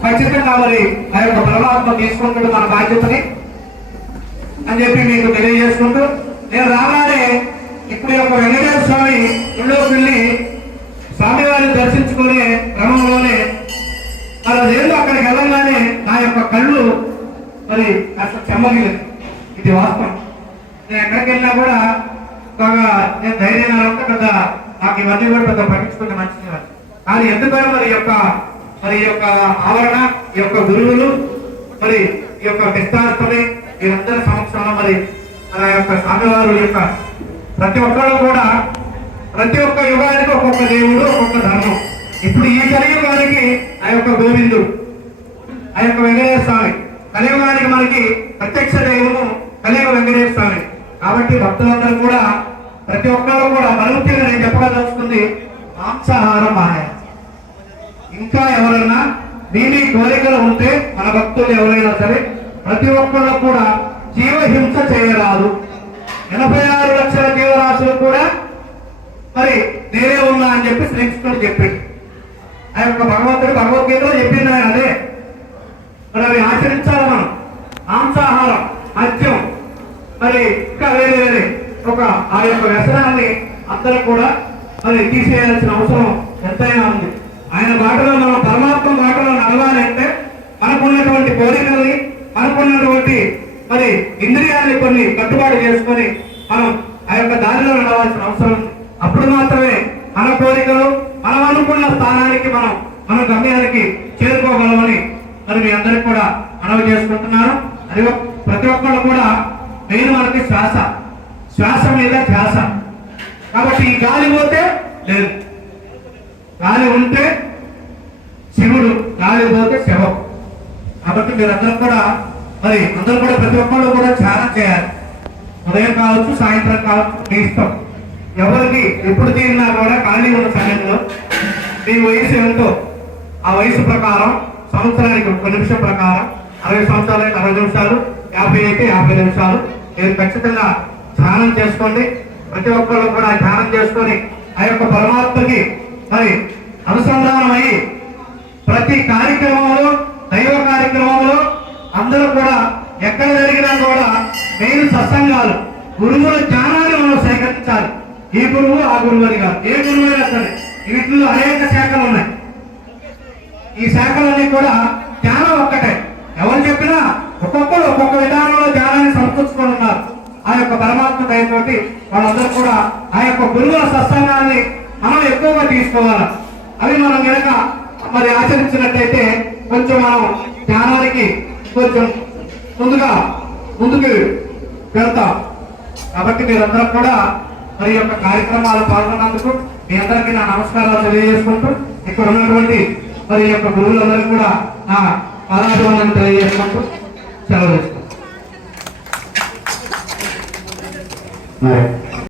ఖచ్చితంగా మరి ఆ యొక్క పరమాత్మ తీసుకుంటాడు మన బాధ్యతని అని చెప్పి మీకు తెలియజేసుకుంటూ నేను రాగానే ఇప్పుడు యొక్క వెంకటేశ్వర స్వామి ఇంట్లోకి వెళ్ళి స్వామివారిని దర్శించుకునే క్రమంలోనే మరి అదేందో అక్కడికి వెళ్ళగానే నా యొక్క కళ్ళు మరి అసలు చెమ్మగిలేదు ఇది వాస్తవం. నేను ఎక్కడికి వెళ్ళినా కూడా బాగా నేను ధైర్యంగా ఉంటే పెద్ద నాకు ఇవన్నీ కూడా పెద్ద పట్టించుకుంటే మంచిది కానీ ఎందుకంటే మరి యొక్క మరి ఈ యొక్క ఆవరణ ఈ యొక్క గురువులు మరి ఈ యొక్క విస్తారతమై వీరందరి సంవత్సరంలో మరి మన యొక్క స్వామివారు యొక్క ప్రతి ఒక్కరు కూడా ప్రతి ఒక్క యుగానికి ఒక్కొక్క దేవుడు ఒక్కొక్క ధర్మం. ఇప్పుడు ఈ కలియుగానికి ఆ యొక్క గోవిందుడు ఆ యొక్క వెంకటేశ్వర స్వామి. కలియుగానికి మనకి ప్రత్యక్ష దేవుడు కలియుగ వెంకటేశ్వర స్వామి. కాబట్టి భక్తులందరూ కూడా ప్రతి ఒక్కరు కూడా మరుగుతుగా నేను చెప్పదలుచుకుంది మాంసాహారం మాయ. ఇంకా ఎవరైనా దీని కోరికలు ఉంటే మన భక్తులు ఎవరైనా సరే ప్రతి ఒక్కరు కూడా జీవహింస చేయరాదు. ఎనభై ఆరు లక్షల జీవరాశులు కూడా మరి నేనే ఉన్నా అని చెప్పి శ్రీకృష్ణుడు చెప్పింది ఆ యొక్క భగవంతుడు భగవద్గీతలో చెప్పింది ఆయన అదే. మరి అవి ఆచరించాలి మనం. మాంసాహారం మద్యం మరి ఇంకా వేరే వేరే ఒక ఆ యొక్క వ్యసనాన్ని అందరూ కూడా మరి తీసేయాల్సిన అవసరం ఎంతైనా ఉంది. ఆయన బాటలో మనం పరమాత్మ బాటలో నడవాలి అంటే మనకున్నటువంటి కోరికల్ని మనకున్నటువంటి మరి ఇంద్రియాల్ని కొన్ని కట్టుబాటు చేసుకొని మనం ఆ యొక్క దారిలో నడవాల్సిన అవసరం ఉంది. అప్పుడు మాత్రమే మన కోరికలు మనం అనుకున్న స్థానానికి మనం మన గమ్యానికి చేరుకోగలమని మరి మీ అందరికి కూడా మనవి చేసుకుంటున్నాను అది ప్రతి ఒక్కళ్ళు కూడా మెయిన్ మనకి శ్వాస. శ్వాస మీద ధ్యాస. కాబట్టి ఈ గాలి పోతే లేదు. గాలి ఉంటే శివుడు గాలి పోతే శవం. కాబట్టి మీరందరం కూడా మరి అందరూ కూడా ప్రతి ఒక్కళ్ళు కూడా ధ్యానం చేయాలి. ఉదయం కావచ్చు సాయంత్రం కావచ్చు మీ ఇష్టం. ఎవరికి ఎప్పుడు తీరినా కూడా ఖాళీ ఉన్న సమయంలో మీ వయసు ఎంతో? ఆ వయసు ప్రకారం సంవత్సరానికి ఒక నిమిషం ప్రకారం అరవై సంవత్సరాలు అరవై నిమిషాలు యాభై అయితే యాభై నిమిషాలు. మీరు ఖచ్చితంగా ధ్యానం చేసుకోండి. ప్రతి ఒక్కళ్ళు కూడా ధ్యానం చేసుకొని ఆ యొక్క పరమాత్మకి మరి అనుసంధానం అయ్యి ప్రతి కార్యక్రమంలో దైవ కార్యక్రమంలో అందరూ కూడా ఎక్కడ జరిగినా కూడా మెయిన్ సత్సంగాలు. గురువుల జ్ఞానాన్ని మనం సేకరించాలి. ఈ గురువు ఆ గురువు అని కాదు. ఏ గురువు అయినా సరే వీటిలో అనేక శాఖలు ఉన్నాయి. ఈ శాఖలన్నీ కూడా ధ్యానం ఒక్కటే. ఎవరు చెప్పినా ఒక్కొక్కరు ఒక్కొక్క విధానంలో ధ్యానాన్ని సమకూర్చుకొని ఉన్నారు. ఆ యొక్క పరమాత్మ దయతోటి వాళ్ళందరూ కూడా ఆ యొక్క గురువుల సత్సంగాన్ని మనం ఎక్కువగా తీసుకోవాలి. అవి మనం కనుక మరి ఆచరించినట్టయితే కొంచెం మనం ధ్యానానికి ముందుగా ముందుకు వెళ్తాం. కాబట్టి మీరందరూ కూడా మరి యొక్క కార్యక్రమాలు పాల్గొన్నందుకు మీ అందరికీ నా నమస్కారాలు తెలియజేసుకుంటూ ఇక్కడ ఉన్నటువంటి మరి యొక్క గురువులందరూ కూడా నా పదాభివందనం తెలియజేసుకుంటూ సెలవు తీసుకుంటాం.